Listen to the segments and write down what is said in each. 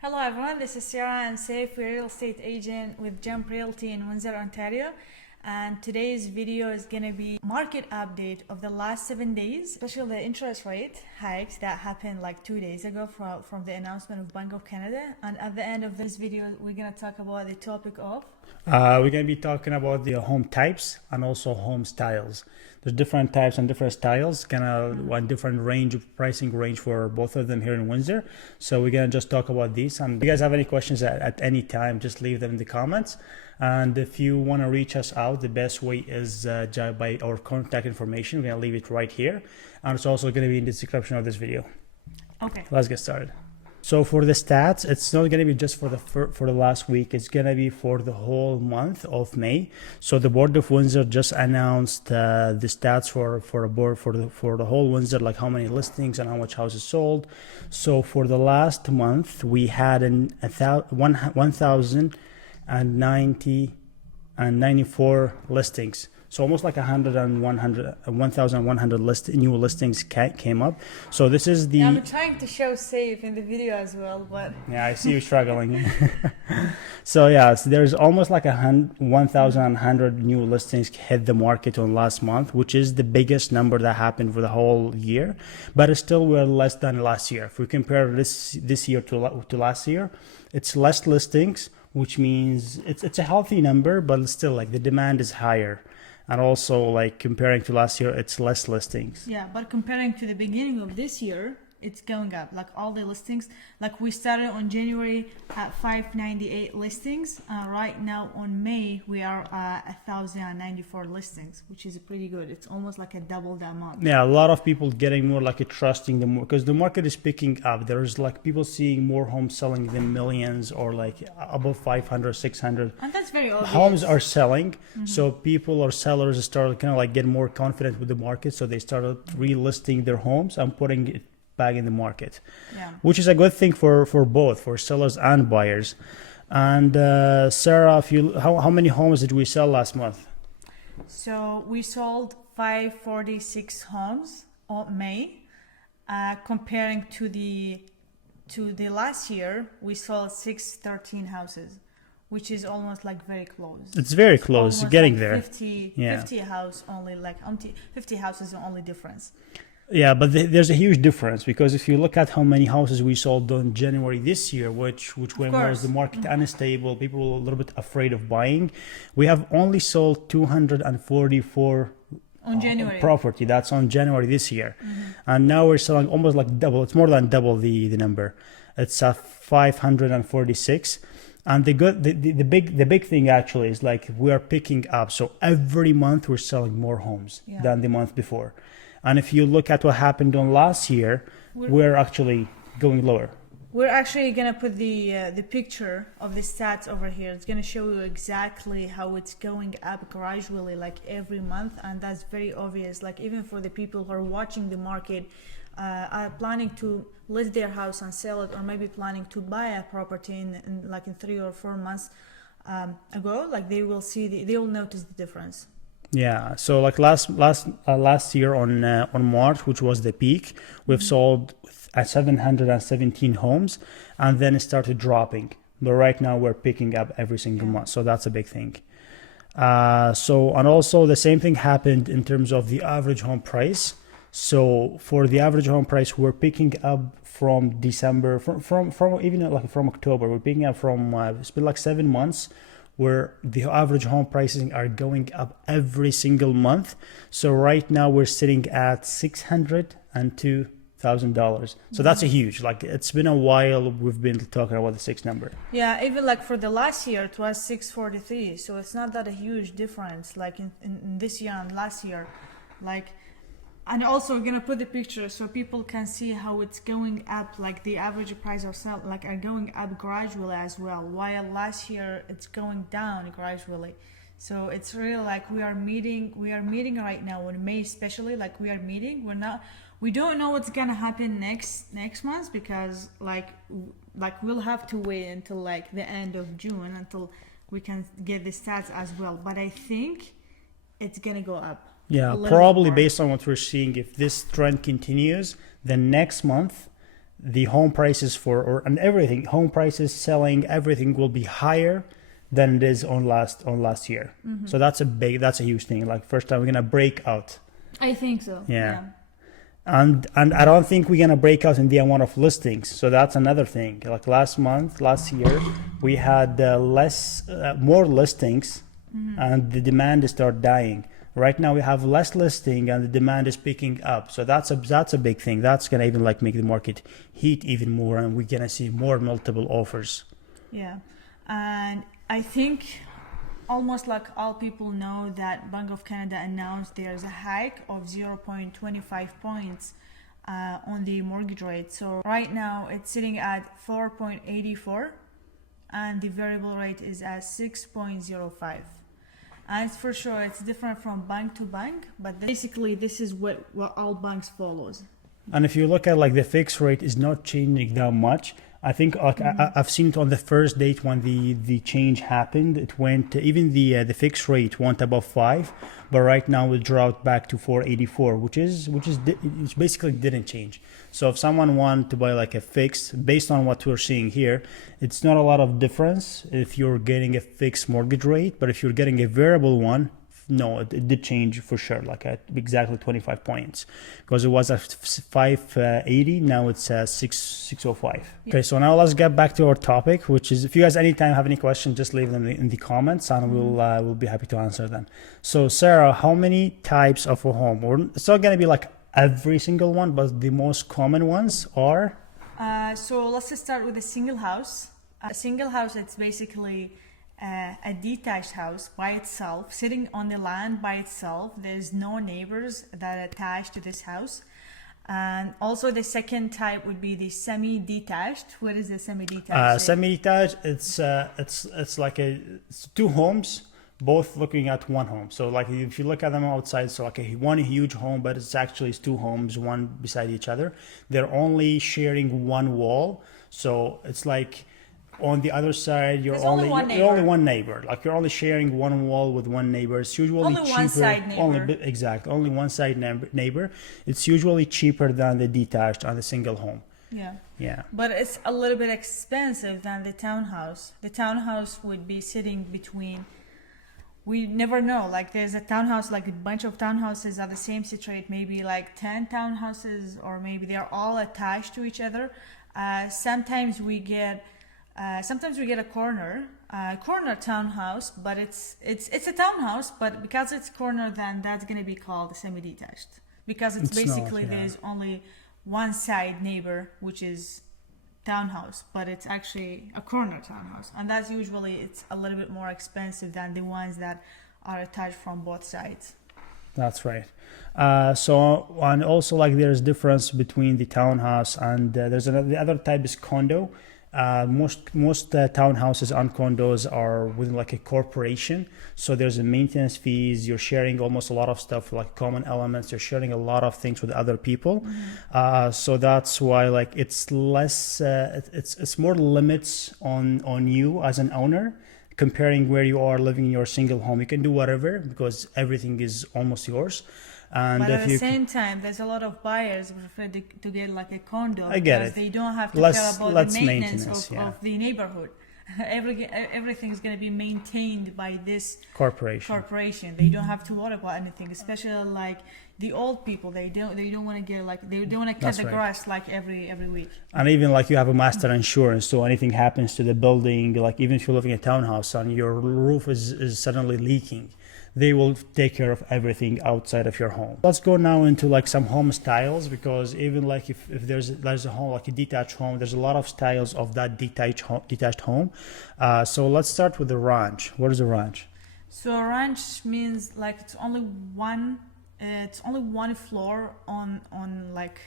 Hello everyone, this is Sarah and Saif. We're a real estate agent with Jump Realty in Windsor, Ontario. And today's video is going to be market update of the last 7 days, especially the interest rate hikes that happened like 2 days ago from the announcement of Bank of Canada. And at the end of this video, we're going to talk about the topic of we're going to be talking about the home types and also home styles. There's different types and different styles, kind of one different range of pricing range for both of them here in Windsor. So we're going to just talk about these. And if you guys have any questions at any time, just leave them in the comments. And if you want to reach us out, the best way is by our contact information. We're going to leave it right here. And it's also going to be in the description of this video. Okay. Let's get started. So for the stats, it's not going to be just for the last week. It's going to be for the whole month of May. So the Board of Windsor just announced the stats for the whole Windsor, like how many listings and how much houses sold. So for the last month, we had 1,094 listings. So almost like 1,100 new listings came up. So this is the... Yeah, I'm trying to show Safe in the video as well, but... Yeah, I see you struggling. So yeah, there's almost like 1,100 new listings hit the market on last month, which is the biggest number that happened for the whole year. But it's still we're less than last year. If we compare this year to last year, it's less listings, which means it's a healthy number, but still like the demand is higher. And also, like comparing to last year, it's less listings. Yeah, but comparing to the beginning of this year, it's going up. Like all the listings, like we started on January at 598 listings. Right now on May, we are at 1,094 listings, which is pretty good. It's almost like a double the amount. Yeah, a lot of people getting more like trusting them because the market is picking up. There's like people seeing more homes selling than millions or like above 500, 600. And that's very obvious. Homes are selling, so people or sellers started kind of like getting more confident with the market. So they started relisting their homes and putting it back in the market, which is a good thing for both, for sellers and buyers. And Sarah, how many homes did we sell last month? So we sold 546 homes on May. Comparing to the last year, we sold 613 houses, which is almost like very close. It's very close, almost getting like there. 50 house only, like 50 houses the only difference. Yeah, but there's a huge difference because if you look at how many houses we sold in January this year, which when was the market unstable, people were a little bit afraid of buying. We have only sold 244 on January property. That's on January this year, and now we're selling almost like double. It's more than double the number. It's 546. And the big thing actually is like we are picking up. So every month we're selling more homes than the month before. And if you look at what happened on last year, we're actually going lower. We're actually going to put the picture of the stats over here. It's going to show you exactly how it's going up gradually, like every month. And that's very obvious. Like even for the people who are watching the market, are planning to list their house and sell it, or maybe planning to buy a property in 3 or 4 months ago, like they will notice the difference. Yeah, so like last year on March, which was the peak, we've sold 717 homes, and then it started dropping. But right now we're picking up every single month, so that's a big thing. And also the same thing happened in terms of the average home price. So for the average home price, we're picking up from December, from even like from October. We're picking up from it's been like 7 months, where the average home pricing are going up every single month. So right now we're sitting at $602,000. So that's a huge, like it's been a while we've been talking about the 6 number. Yeah, even like for the last year it was 643. So it's not that a huge difference like in this year and last year. Like, and also we're gonna put the picture so people can see how it's going up. Like the average price are going up gradually as well, while last year it's going down gradually. So it's really like we are meeting right now in May, especially like we don't know what's gonna happen next month because like we'll have to wait until like the end of June until we can get the stats as well. But I think it's gonna go up. Yeah, probably based on what we're seeing, if this trend continues, then next month the home prices and everything, home prices, selling, everything will be higher than it is on last year. So that's a huge thing. Like first time we're gonna break out. I think so. Yeah. And I don't think we're gonna break out in the amount of listings. So that's another thing. Like last year, we had more listings, and the demand started dying. Right now we have less listing and the demand is picking up. So that's a big thing. That's gonna even like make the market heat even more, and we're gonna see more multiple offers. Yeah, and I think almost like all people know that Bank of Canada announced there's a hike of 0.25 points on the mortgage rate. So right now it's sitting at 4.84 and the variable rate is at 6.05. And for sure it's different from bank to bank, but basically this is what all banks follows. And if you look at like the fixed rate is not changing that much. I think like I've seen it on the first date when the change happened. It went even the fixed rate went above 5, but right now it dropped back to 4.84, which basically didn't change. So if someone want to buy like a fixed, based on what we're seeing here, it's not a lot of difference if you're getting a fixed mortgage rate, but if you're getting a variable one, no, it did change for sure, like at exactly 25 points, because it was at 580, now it's 605. Okay, so now let's get back to our topic, which is, if you guys anytime have any questions, just leave them in the comments and we'll be happy to answer them. So Sarah, how many types of a home? It's not going to be like every single one, but the most common ones are? So let's just start with a single house. A single house, it's basically a detached house by itself, sitting on the land by itself. There's no neighbors that are attached to this house. And also the second type would be the semi-detached. What is the semi-detached? Semi-detached, it's like it's two homes, both looking at one home. So like if you look at them outside, so like one huge home, but it's actually two homes, one beside each other. They're only sharing one wall. So it's like, on the other side, you're only one neighbor. Like you're only sharing one wall with one neighbor. It's usually only cheaper. One side neighbor. Only one side neighbor. It's usually cheaper than the detached on the single home. Yeah. But it's a little bit expensive than the townhouse. The townhouse would be sitting between. We never know. Like there's a townhouse, like a bunch of townhouses are the same situation. Maybe like 10 townhouses, or maybe they're all attached to each other. Sometimes we get a corner townhouse, but it's a townhouse, but because it's corner, then that's going to be called semi-detached, because it's basically not, there's only one side neighbor, which is townhouse, but it's actually a corner townhouse, and that's usually it's a little bit more expensive than the ones that are attached from both sides. That's right. So and also like there's difference between the townhouse and the other type is condo. Most townhouses and condos are within like a corporation, so there's a maintenance fees. You're sharing almost a lot of stuff, like common elements. You're sharing a lot of things with other people. So that's why like it's less. It's more limits on you as an owner, comparing where you are living in your single home. You can do whatever because everything is almost yours. And but at the same time, there's a lot of buyers who prefer to get like a condo. I get because it. they don't have to care about the maintenance of the neighborhood. Everything is going to be maintained by this corporation. They don't have to worry about anything, especially like the old people. They don't want to get like they don't want to cut the grass like every week. And even like you have a master insurance, so anything happens to the building, like even if you're living in a townhouse and your roof is suddenly leaking, they will take care of everything outside of your home. Let's go now into like some home styles, because even like if there's a home, like a detached home, there's a lot of styles of that detached home. So let's start with the ranch. What is a ranch? So a ranch means like it's only one floor on like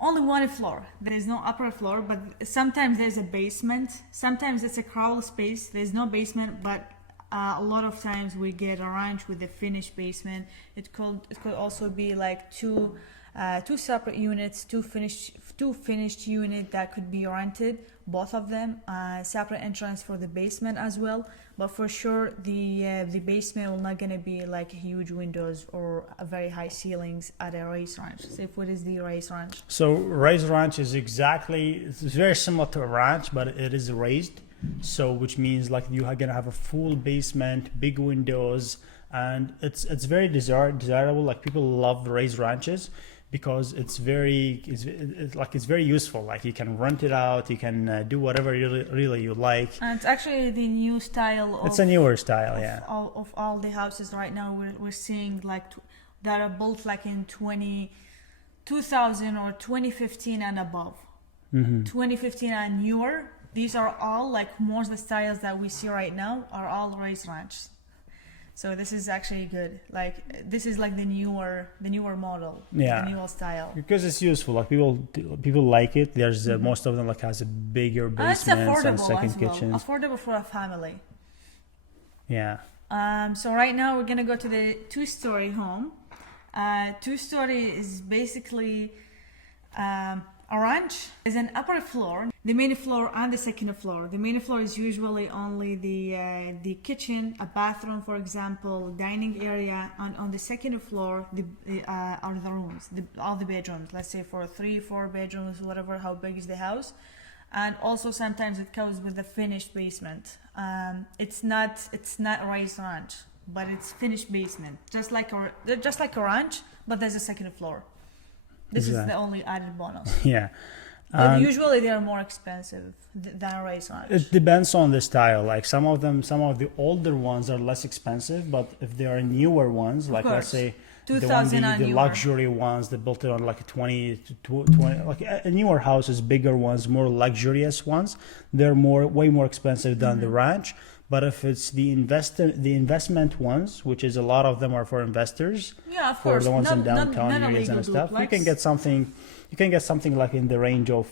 only one floor. There is no upper floor, but sometimes there's a basement. Sometimes it's a crawl space. There's no basement, but a lot of times we get a ranch with a finished basement. It could also be like two two separate units, two finished unit that could be rented, both of them. Separate entrance for the basement as well. But for sure, the basement will not gonna be like huge windows or very high ceilings at a race ranch. Saif, what is the race ranch? So raised ranch is it's very similar to a ranch, but it is raised. So which means like you are gonna have a full basement, big windows, and it's very desirable. Like people love raised ranches because it's very useful. Like you can rent it out, you can do whatever really you like. And it's actually the new style. It's a newer style, yeah. Of all the houses right now, we're seeing like that are built like in 2000 or 2015 and above. 2015 and newer. These are all like most of the styles that we see right now are all raised ranch. So this is actually good. Like this is like the newer model, yeah, the newer style. Because it's useful. Like people like it. There's most of them like has a bigger basement and second kitchen. Affordable for a family. Yeah. So right now we're gonna go to the two-story home. Two-story is basically a ranch. Is an upper floor, the main floor and the second floor. The main floor is usually only the kitchen, a bathroom, for example, dining area, and on the second floor are the rooms, all the bedrooms. Let's say for 3-4 bedrooms, whatever, how big is the house. And also sometimes it comes with a finished basement. It's not a raised ranch, but it's finished basement, just like a ranch, but there's a second floor. This is the only added bonus. Yeah. But usually they are more expensive than a raised ranch. It depends on the style. Like some of the older ones are less expensive, but if they are newer ones, like let's say the luxury ones, they built it on like a 20 like a newer houses, bigger ones, more luxurious ones, they're way more expensive than the ranch. But if it's the investment ones, which is a lot of them are for investors, yeah, of for course, the ones in downtown areas and stuff, duplex. you can get something like in the range of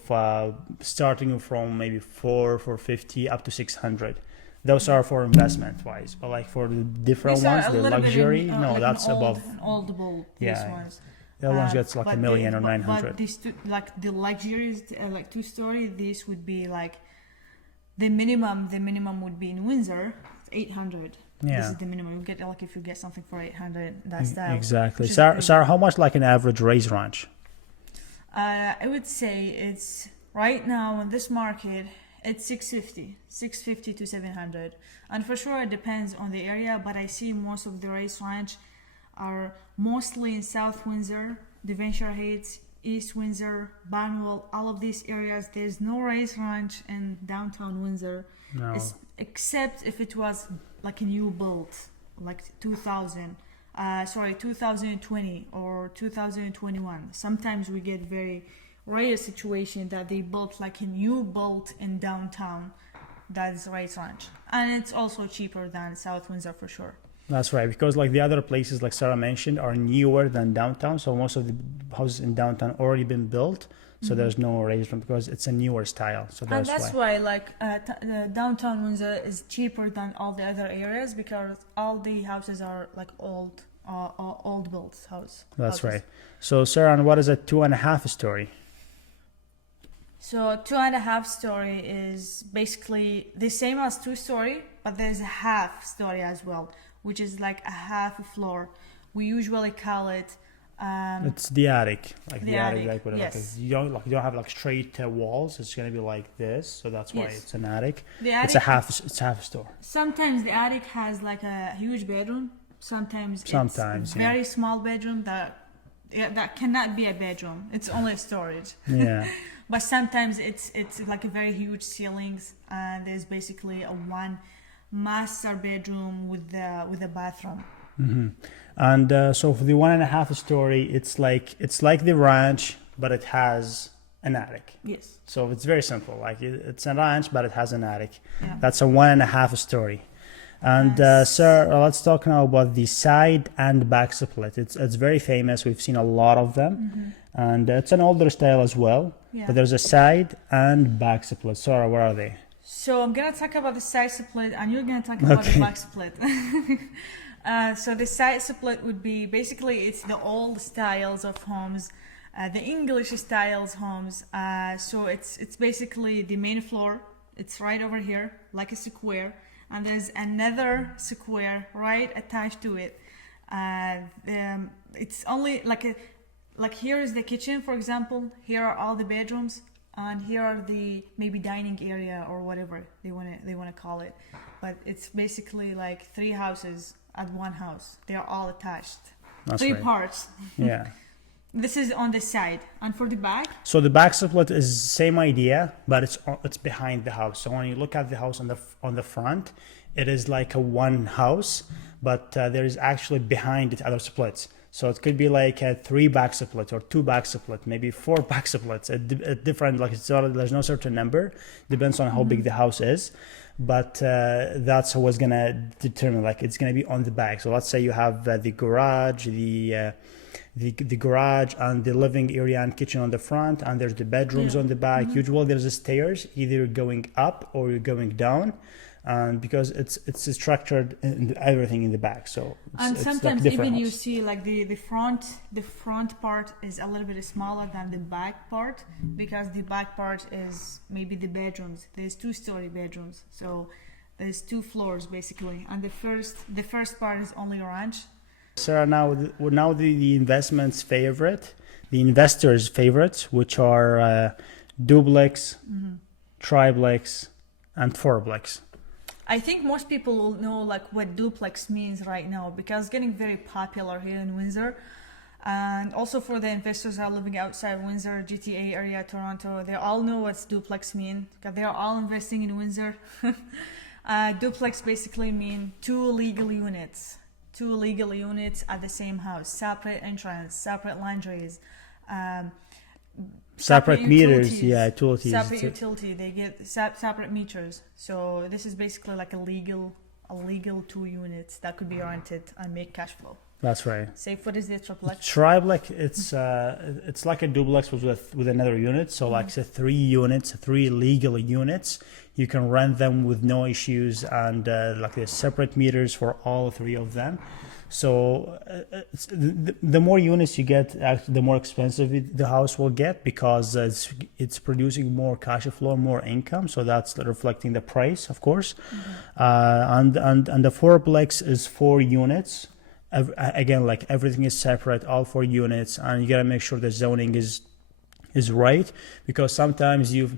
starting from maybe 450 up to 600. Those are for investment wise, but like for the different ones, the luxury, that's above. Old bull, these ones. The other ones gets like $1 million or 900. But these like the luxuries, like two-story, this would be like the minimum would be in Windsor, 800. Yeah. This is the minimum. You get like if you get something for 800, that's that. Exactly. Sarah, how much like an average raised ranch? I would say it's right now in this market, it's 650 to 700, and for sure it depends on the area. But I see most of the raised ranch are mostly in South Windsor, Devonshire Heights, East Windsor, Barnwell, all of these areas. There's no raised ranch in downtown Windsor, except if it was like a new build, like 2020 or 2021. Sometimes we get very rare situation that they built like a new build in downtown that is raised ranch, and it's also cheaper than South Windsor for sure. That's right, because like the other places like Sarah mentioned are newer than downtown, so most of the houses in downtown already been built, so there's no raised ranch because it's a newer style. So that's why like downtown Windsor is cheaper than all the other areas, because all the houses are like old built house. That's right. So Sarah, and what is a 2.5 story? So 2.5 story is basically the same as 2-story, but there's a half story as well, which is like a half floor. We usually call it. It's the attic, like the attic, like whatever. Yes. You don't have like straight walls. It's gonna be like this, so that's why it's an attic. The attic. It's half a store. Sometimes the attic has like a huge bedroom. Sometimes it's a very small bedroom that cannot be a bedroom. It's only a storage. Yeah. But sometimes it's like a very huge ceilings, and there's basically a one master bedroom with a bathroom. Mm-hmm. And so for the 1.5 story, it's like the ranch, but it has an attic. Yes. So it's very simple. Like it's a ranch, but it has an attic. Yeah. That's a 1.5 story. And sir, let's talk now about the side and back split. It's very famous. We've seen a lot of them, and it's an older style as well. Yeah. But there's a side and back split. Sarah, where are they? So I'm gonna talk about the side split, and you're gonna talk about the back split. So the side split would be basically it's the old styles of homes The English styles homes. So it's basically the main floor. It's right over here, like a square, and there's another square right attached to it. It's only like here is the kitchen, for example. Here are all the bedrooms, and here are the maybe dining area or whatever they wanna call it. But it's basically like 3 houses at one house. They are all attached. That's 3 right. parts. Yeah. This is on the side, and for the back. So the back split is same idea, but it's behind the house. So when you look at the house on the front, it is like a one house, but there is actually behind it other splits. So it could be like a 3 back split or 2 back split, maybe 4 back splits. At different, like there's no certain number, depends on how big the house is. But that's what's gonna determine, like it's gonna be on the back. So let's say you have the garage, the garage and the living area and kitchen on the front, and there's the bedrooms on the back. Usually there's a stairs either going up or you're going down, and because it's structured in everything in the back. So and it's sometimes like even you house. see like the front part is a little bit smaller than the back part, because the back part is maybe the bedrooms. There's 2-story bedrooms, so there's 2 floors basically, and the first part is only ranch. Sarah, now the investors' favorites, which are duplex, triplex, and fourplex. I think most people will know like what duplex means right now, because it's getting very popular here in Windsor. And also for the investors that are living outside Windsor, GTA area, Toronto, they all know what's duplex mean, because they are all investing in Windsor. Duplex basically mean 2 legal units. 2 legal units at the same house, separate entrance, separate laundries, Separate meters, utilities, utilities. separate utility. They get separate meters. So this is basically like a legal 2 units that could be rented and make cash flow. That's right. Saif, what is the triplex? Triplex, it's like a duplex with another unit. So like say 3 units, 3 legal units. You can rent them with no issues, and like there's separate meters for all 3 of them. So the more units you get, the more expensive the house will get, because it's producing more cash flow, more income. So that's reflecting the price, of course. And the fourplex is 4 units. Again, like everything is separate, all 4 units, and you gotta make sure the zoning is right, because sometimes you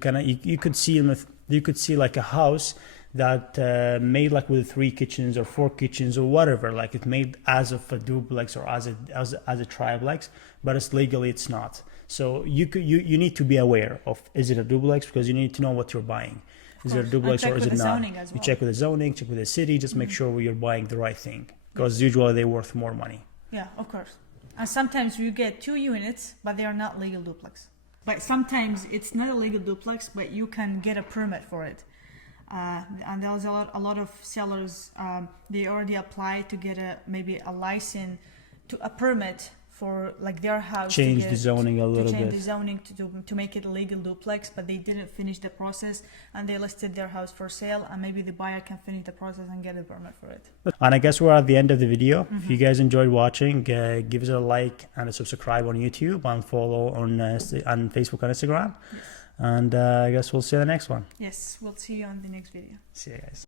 could see like a house that made like with 3 kitchens or 4 kitchens or whatever, like it made as of a duplex or as a triplex, but legally it's not. So you need to be aware of, is it a duplex, because you need to know what you're buying. Is it a duplex or is it not? You check with the zoning, check with the city, just make sure you're buying the right thing, because usually they're worth more money. Yeah, of course. And sometimes you get 2 units, but they are not legal duplex. But sometimes it's not a legal duplex, but you can get a permit for it. And there's a lot of sellers, they already apply to get maybe a license, to a permit for like their house, change the zoning a little bit, the zoning to make it a legal duplex, but they didn't finish the process, and they listed their house for sale, and maybe the buyer can finish the process and get a permit for it. And I guess we're at the end of the video. If you guys enjoyed watching, give us a like and a subscribe on YouTube, and follow on Facebook and Instagram. Yes. And I guess we'll see you in the next one. Yes, we'll see you on the next video. See you guys.